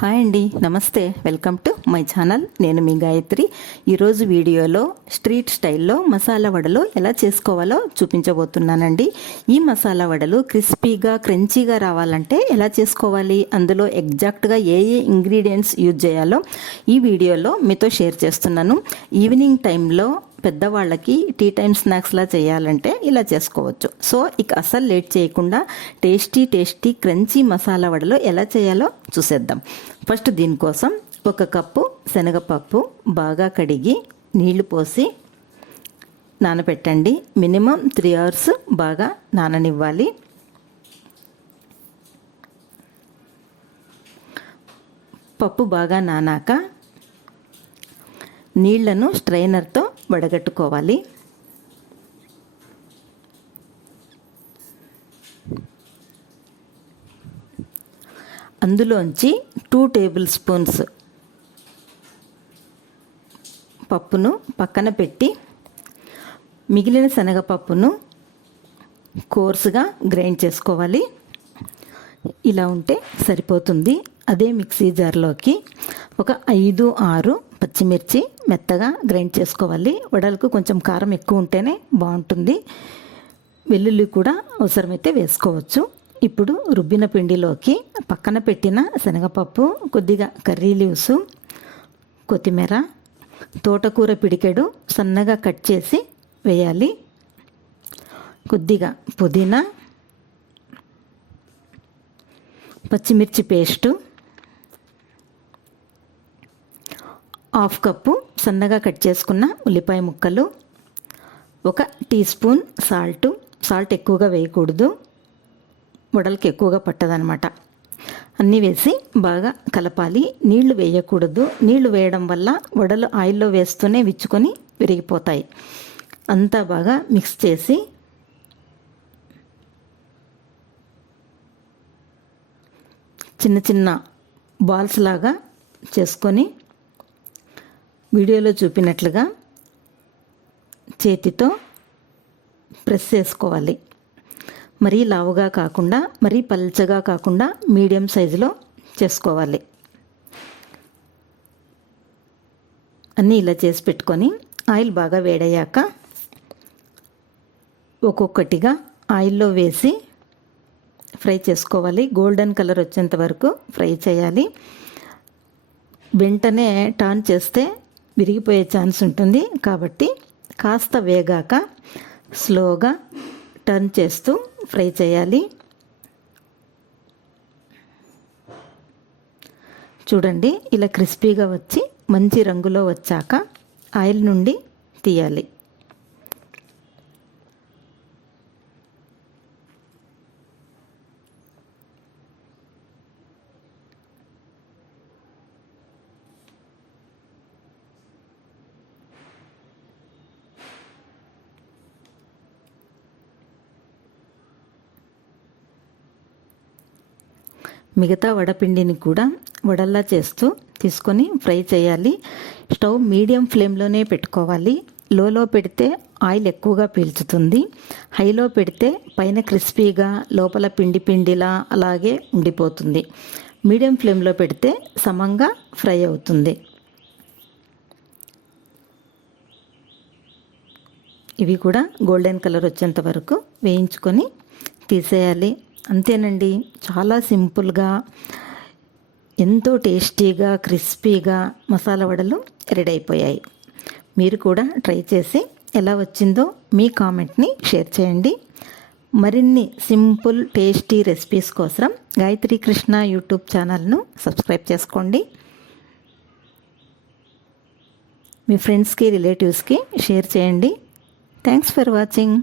Hi అండి, నమస్తే. Welcome to my channel. నేను మీ గాయత్రి. ఈరోజు వీడియోలో స్ట్రీట్ స్టైల్లో మసాలా వడలు ఎలా చేసుకోవాలో చూపించబోతున్నానండి. ఈ మసాలా వడలు క్రిస్పీగా క్రంచీగా రావాలంటే ఎలా చేసుకోవాలి, అందులో ఎగ్జాక్ట్గా ఏ ఇంగ్రీడియంట్స్ యూజ్ చేయాలో ఈ వీడియోలో మీతో షేర్ చేస్తున్నాను. ఈవినింగ్ టైంలో పెద్దవాళ్ళకి టీ టైమ్ స్నాక్స్లా చేయాలంటే ఇలా చేసుకోవచ్చు. సో ఇక అసలు లేట్ చేయకుండా టేస్టీ క్రంచీ మసాలా వడలు ఎలా చేయాలో చూసేద్దాం. ఫస్ట్ దీనికోసం 1 కప్పు శనగపప్పు బాగా కడిగి నీళ్లు పోసి నానబెట్టండి. మినిమం 3 hours బాగా నాననివ్వాలి. పప్పు బాగా నానాక నీళ్లను స్ట్రైనర్తో వడగట్టుకోవాలి. అందులోంచి 2 tablespoons పప్పును పక్కన పెట్టి మిగిలిన శనగపప్పును కోర్సుగా గ్రైండ్ చేసుకోవాలి. ఇలా ఉంటే సరిపోతుంది. అదే మిక్సీ జార్లోకి ఒక 5-6 పచ్చిమిర్చి మెత్తగా గ్రైండ్ చేసుకోవాలి. వడలకు కొంచెం కారం ఎక్కువ ఉంటేనే బాగుంటుంది. వెల్లుల్లి కూడా అవసరమైతే వేసుకోవచ్చు. ఇప్పుడు రుబ్బిన పిండిలోకి పక్కన పెట్టిన శనగపప్పు, కొద్దిగా కర్రీ లీవ్స్, కొత్తిమీర, తోటకూర పిడికెడు సన్నగా కట్ చేసి వేయాలి. కొద్దిగా పుదీనా, పచ్చిమిర్చి పేస్టు, 1/2 కప్పు సన్నగా కట్ చేసుకున్న ఉల్లిపాయ ముక్కలు, 1 టీ స్పూన్ సాల్ట్ ఎక్కువగా వేయకూడదు, వడలకి ఎక్కువగా పట్టదనమాట. అన్నీ వేసి బాగా కలపాలి. నీళ్లు వేయకూడదు. నీళ్లు వేయడం వల్ల వడలు ఆయిల్లో వేస్తూనే విచ్చుకొని విరిగిపోతాయి. అంతా బాగా మిక్స్ చేసి చిన్న చిన్న బాల్స్ లాగా చేసుకొని వీడియోలో చూపినట్లుగా చేతితో ప్రెస్ చేసుకోవాలి. మరీ లావుగా కాకుండా మరీ పల్చగా కాకుండా మీడియం సైజులో చేసుకోవాలి. అన్నీ ఇలా చేసి పెట్టుకొని ఆయిల్ బాగా వేడయ్యాక ఒక్కొక్కటిగా ఆయిల్లో వేసి ఫ్రై చేసుకోవాలి. గోల్డెన్ కలర్ వచ్చేంత వరకు ఫ్రై చేయాలి. వెంటనే టర్న్ చేస్తే విరిగిపోయే ఛాన్స్ ఉంటుంది. కాబట్టి కాస్త వేగాక స్లోగా టర్న్ చేస్తూ ఫ్రై చేయాలి. చూడండి, ఇలా క్రిస్పీగా వచ్చి మంచి రంగులో వచ్చాక ఆయిల్ నుండి తీయాలి. మిగతా వడపిండిని కూడా వడల్లా చేస్తూ తీసుకొని ఫ్రై చేయాలి. స్టవ్ మీడియం ఫ్లేమ్లోనే పెట్టుకోవాలి. లోలో పెడితే ఆయిల్ ఎక్కువగా పీల్చుతుంది. హైలో పెడితే పైన క్రిస్పీగా లోపల పిండిలా అలాగే ఉండిపోతుంది. మీడియం ఫ్లేమ్లో పెడితే సమంగా ఫ్రై అవుతుంది. ఇవి కూడా గోల్డెన్ కలర్ వచ్చేంత వరకు వేయించుకొని తీసేయాలి. అంతేనండి, చాలా సింపుల్గా ఎంతో టేస్టీగా క్రిస్పీగా మసాలా వడలు రెడీ అయిపోయాయి. మీరు కూడా ట్రై చేసి ఎలా వచ్చిందో మీ కామెంట్ని షేర్ చేయండి. మరిన్ని సింపుల్ టేస్టీ రెసిపీస్ కోసం గాయత్రి కృష్ణ యూట్యూబ్ ఛానల్ను సబ్స్క్రైబ్ చేసుకోండి. మీ ఫ్రెండ్స్కి రిలేటివ్స్కి షేర్ చేయండి. Thanks for watching.